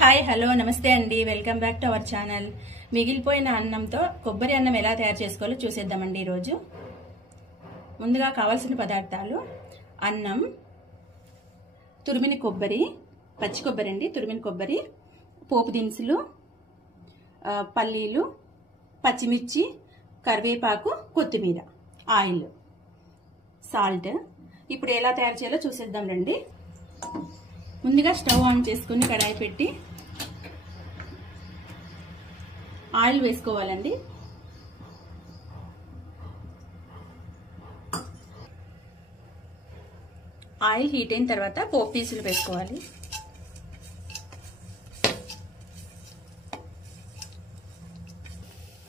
Hi hello నమస్తే అండి, welcome back to our channel. మిగిలిపోయిన అన్నంతో కొబ్బరి అన్నం ఎలా తయారు చేసుకోవాలో చూసేద్దామండి. ఈరోజు ముందుగా కావాల్సిన పదార్థాలు: అన్నం, తురిమిన కొబ్బరి, పచ్చి కొబ్బరి అండి, తురిమిన కొబ్బరి, పోపు దినుసులు, పల్లీలు, పచ్చిమిర్చి, కరివేపాకు, కొత్తిమీర, ఆయిల్, సాల్ట్. ఇప్పుడు ఎలా తయారు చేయాలో చూసేద్దాం రండి. ముందుగా స్టవ్ ఆన్ చేసుకుని కడాయి పెట్టి ఆయిల్ వేసుకోవాలండి. ఆయిల్ హీట్ అయిన తర్వాత పోపు దినుసులు వేసుకోవాలి.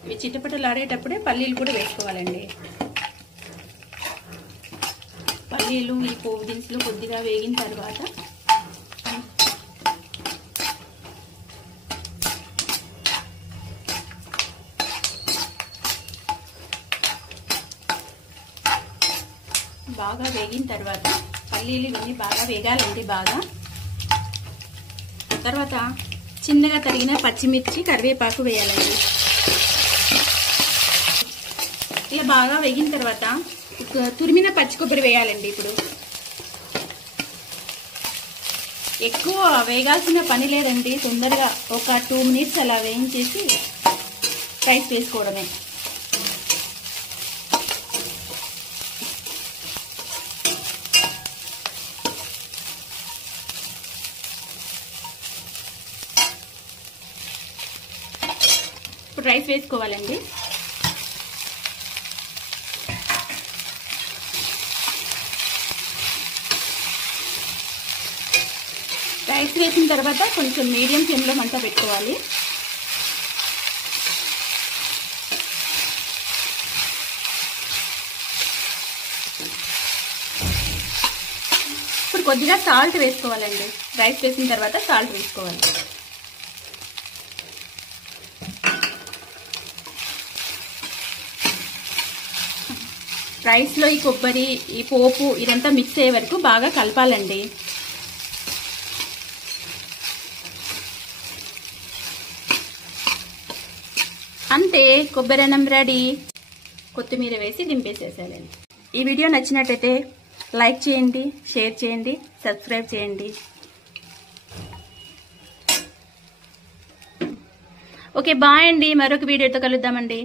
ఇవి చిటపటలాడేటప్పుడే పల్లీలు కూడా వేసుకోవాలండి. పల్లీలు ఈ పోపు దినుసులు కొద్దిగా వేగిన తర్వాత బాగా వేగిన తర్వాత పల్లీలు ఇవన్నీ బాగా వేగాలండి. తర్వాత చిన్నగా తరిగిన పచ్చిమిర్చి, కరివేపాకు వేయాలండి. ఇలా బాగా వేగిన తర్వాత తురిమిన పచ్చి కొబ్బరి వేయాలండి. ఇప్పుడు ఎక్కువ వేగాల్సిన పని లేదండి, తొందరగా ఒక 2 మినిట్స్ అలా వేయించేసి రైస్ వేసుకోవడమే. ఇప్పుడు రైస్ వేసుకోవాలండి. రైస్ వేసిన తర్వాత కొంచెం మీడియం ఫ్లేమ్లో మంట పెట్టుకోవాలి. ఇప్పుడు కొద్దిగా సాల్ట్ వేసుకోవాలండి. రైస్ వేసిన తర్వాత సాల్ట్ వేసుకోవాలి. రైస్లో ఈ కొబ్బరి, ఈ పోపు ఇదంతా మిక్స్ అయ్యే వరకు బాగా కలపాలండి. అంతే, కొబ్బరి అన్నం రెడీ. కొత్తిమీర వేసి దింపేసేసేయాలండి. ఈ వీడియో నచ్చినట్టయితే లైక్ చేయండి, షేర్ చేయండి, సబ్స్క్రైబ్ చేయండి. ఓకే, బాయ్ అండి. మరొక వీడియోతో కలుద్దామండి.